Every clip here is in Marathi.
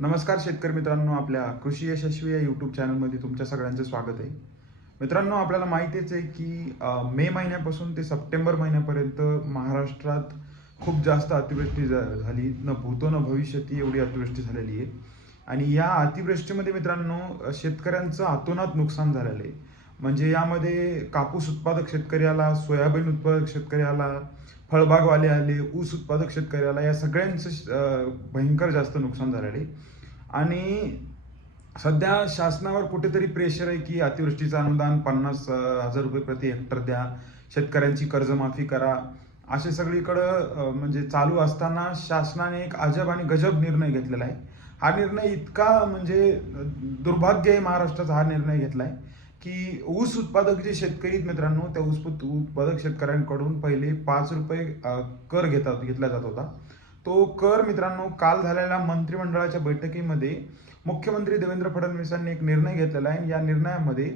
नमस्कार शेतकरी मित्रांनो आपल्या कृषी यशस्वी या यूट्यूब चॅनलमध्ये तुमच्या सगळ्यांचं स्वागत आहे. मित्रांनो आपल्याला माहितीच आहे की मे महिन्यापासून ते सप्टेंबर महिन्यापर्यंत महाराष्ट्रात खूप जास्त अतिवृष्टी झा- झाली. न भूतो न भविष्यती एवढी अतिवृष्टी झालेली आहे. आणि या अतिवृष्टीमध्ये मित्रांनो शेतकऱ्यांचं अतोनात नुकसान झालेलं आहे. म्हणजे यामध्ये कापूस उत्पादक शेतकरी आला सोयाबीन उत्पादक शेतकरी आला फळबागवाले आले ऊस उत्पादक शेतकरी आला या सगळ्यांचं भयंकर जास्त नुकसान झालेलं आहे. आणि सध्या शासनावर कुठेतरी प्रेशर आहे की अतिवृष्टीचं अनुदान पन्नास हजार रुपये प्रति हेक्टर द्या शेतकऱ्यांची कर्जमाफी करा. असे सगळीकडं म्हणजे चालू असताना शासनाने एक अजब आणि गजब निर्णय घेतलेला आहे. हा निर्णय इतका म्हणजे दुर्भाग्य आहे महाराष्ट्राचा हा निर्णय घेतलाय. की ऊस उत्पादक जे शेतकरी आहेत मित्रांनो त्या ऊस उत्पादक शेतकऱ्यांकडून पहिले पाच रुपये कर घेतात घेतला जात होता. तो कर मित्रांनो काल झालेल्या मंत्रिमंडळाच्या बैठकीमध्ये मुख्यमंत्री देवेंद्र फडणवीसांनी एक निर्णय घेतलेला आहे. या निर्णयामध्ये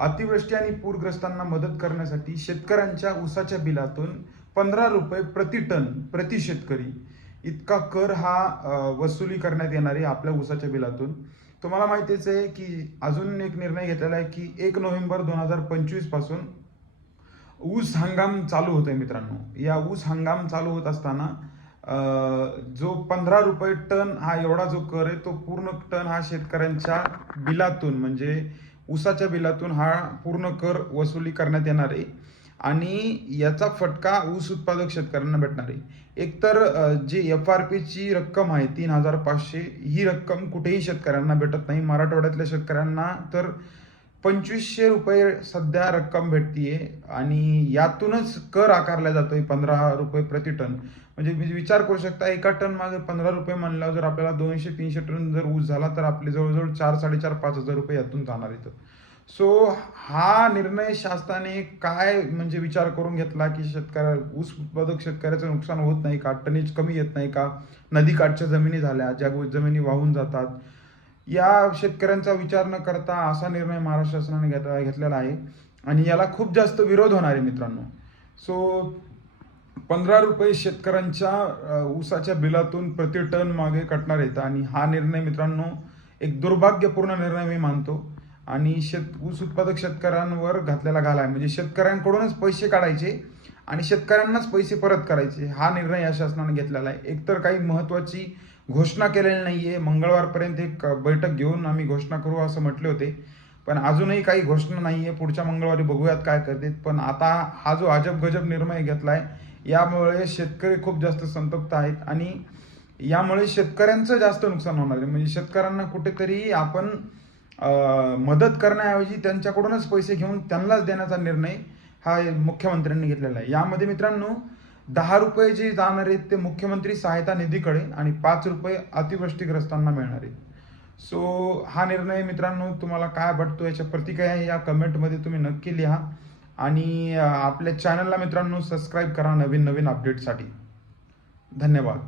अतिवृष्टी आणि पूरग्रस्तांना मदत करण्यासाठी शेतकऱ्यांच्या ऊसाच्या बिलातून पंधरा रुपये प्रति टन प्रति शेतकरी इतका कर हा वसुली करण्यात येणार आहे आपल्या ऊसाच्या बिलातून तुम्हाला माहितीच आहे की अजून एक निर्णय घेतलेला आहे की एक नोव्हेंबर दोन हजार पंचवीसपासून ऊस हंगाम चालू होतोय मित्रांनो. या ऊस हंगाम चालू होत असताना जो पंधरा रुपये टन हा एवढा जो कर आहे तो पूर्ण टन हा शेतकऱ्यांच्या बिलातून म्हणजे ऊसाच्या बिलातून हा पूर्ण कर वसुली करण्यात येणार आहे. आणि याचा फटका ऊस उत्पादक शेतकऱ्यांना भेटणार आहे. एकतर जी एफ आर पीची रक्कम आहे तीन हजार पाचशे ही रक्कम कुठेही शेतकऱ्यांना भेटत नाही. मराठवाड्यातल्या शेतकऱ्यांना तर पंचवीसशे रुपये सध्या रक्कम भेटतीये आणि यातूनच कर आकारला जातोय पंधरा रुपये प्रति टन. म्हणजे मी विचार करू शकता एका टन मागे पंधरा रुपये म्हणल्यावर जर आपल्याला दोनशे तीनशे टन जर ऊस झाला तर आपले जवळजवळ चार साडेचार पाच हजार रुपये यातून जाणार येतं सो हा निर्णय शासनाने काय म्हणजे विचार करून घेतला की शेतकऱ्या ऊस उत्पादक शेतकऱ्याचं नुकसान होत नाही का? टनेज कमी येत नाही का? नदीकाठच्या जमिनी झाल्या ज्या जमिनी वाहून जातात. या शेतकऱ्यांचा विचार न करता असा निर्णय महाराष्ट्र शासनाने घेतला घेतलेला आहे. आणि याला खूप जास्त विरोध होणार आहे मित्रांनो. सो पंधरा रुपये शेतकऱ्यांच्या ऊसाच्या बिलातून प्रति टन मागे कटणार आहेत. आणि हा निर्णय मित्रांनो एक दुर्भाग्यपूर्ण निर्णय मी मानतो. आणि शेत ऊस उत्पादक शेतकऱ्यांवर घातलेला घाला आहे. म्हणजे शेतकऱ्यांकडूनच पैसे काढायचे आणि शेतकऱ्यांनाच पैसे परत करायचे. हा निर्णय या शासनाने घेतलेला आहे. एकतर काही महत्त्वाची घोषणा केलेली नाही आहे मंगळवारपर्यंत एक बैठक घेऊन आम्ही घोषणा करू असं म्हटले होते. पण अजूनही काही घोषणा नाही आहे पुढच्या मंगळवारी बघूयात काय करतात पण आता हा जो अजब गजब निर्णय घेतला आहे यामुळे शेतकरी खूप जास्त संतप्त आहेत आणि यामुळे शेतकऱ्यांचं जास्त नुकसान होणार आहे. म्हणजे शेतकऱ्यांना कुठेतरी आपण मदत करण्याऐवजी त्यांच्याकडूनच पैसे घेऊन त्यांनाच देण्याचा निर्णय हा मुख्यमंत्र्यांनी घेतलेला आहे. यामध्ये मित्रांनो दहा रुपये जे जाणार आहेत ते मुख्यमंत्री सहायता निधीकडे आणि पाच रुपये अतिवृष्टीग्रस्तांना मिळणार आहेत. सो हा निर्णय मित्रांनो तुम्हाला काय वाटतो याच्या प्रतिक्रिया या कमेंटमध्ये तुम्ही नक्की लिहा. आणि आपल्या चॅनलला मित्रांनो सबस्क्राईब करा नवीन नवीन अपडेटसाठी धन्यवाद.